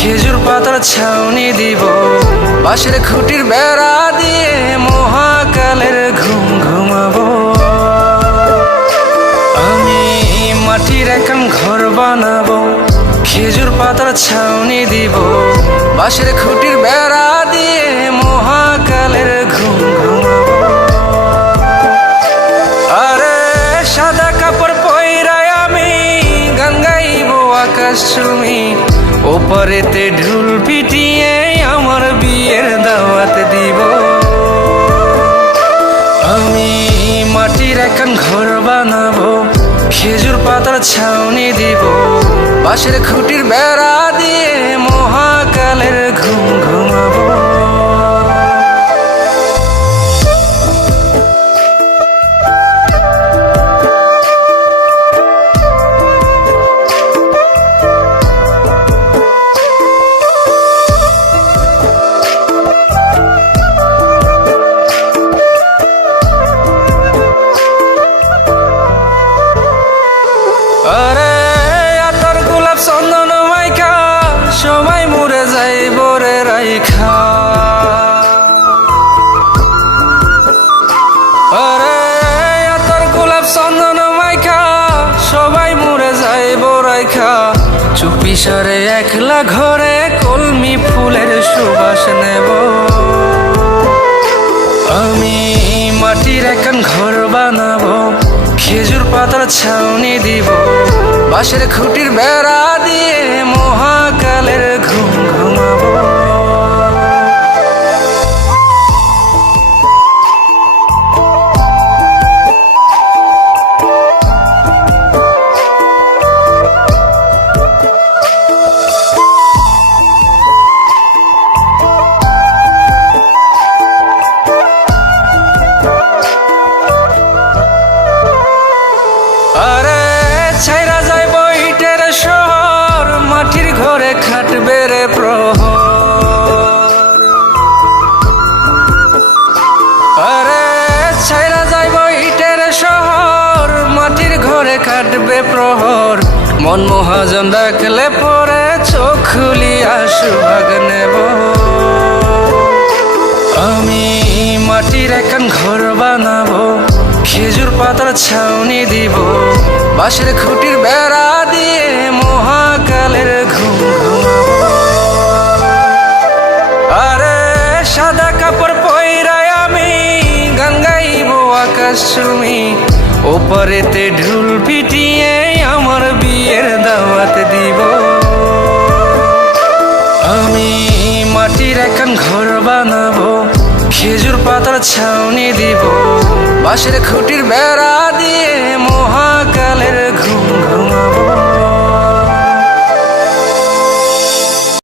খেজুর পাতার ছাউনি দিব, বাঁশের খুঁটির বেড়া দিয়ে মহাকালের ঘুম ঘুমাবো। আমি মাটির এখন ঘর বানাবো, খেজুর পাতার ছাউনি দিব, বাঁশের খুঁটির বেড়া দিয়ে মহাকালের ঘুম ঘুমাবো। আরে সাদা কাপড় পয়রায় আমি গান গাইবো আকাশ চুমি, ওপারেতে ঢুল পিটিয়ে আমার বিয়ের দাওয়াত দিব। আমি মাটির এখন ঘর বানাবো, খেজুর পাতার ছাউনি দিব, বাঁশের খুঁটির বেড়া দিয়ে মহাকালের ঘুম ঘুমাবো। আরে আতর গোলাপ চন্দন মাইখা সবাই মরে যাইব রে রাইখা। আরে আতর গোলাপ চন্দন মাইখা সবাই মরে যাইব রাইখা, চুপি সারে একলা ঘরে কলমি ফুলের সুবাস নেব। আমি মাটির এখন ঘর বানাবো, খেজুর পাতার ছাউনি দিব, বাঁশের খুঁটির বেড়া দিয়ে মহাকালের ঘুম ঘুমাবো। আরে ছাইরা যাইব ইটের শহর, মাটির ঘরে খাটবে রে প্রহর। আরে ছাইরা যাইব ইটের শহর, মাটির ঘরে খাটবে প্রহর। মন মহাজন ডাকলে পরে চোখ খুলিয়া সুভাগ নেব। আমি মাটির এখন ঘর বানাবো, খেজুর পাতার ছাউনি দিব, বাঁশের খুঁটির বেড়া দিয়ে মহাকালের ঘুম ঘুমাবো। আরে সাদা কাপড় পয়রায় আমি গান গাইবো আকাশ চুমি, ওপারেতে ঢুল পিটিয়ে আমার বিয়ের দাওয়াত দিব। আমি মাটির এখন ঘর বানাবো, খেজুর পাতার ছাউনি দিব, বাঁশের খুঁটির বেড়া দিয়ে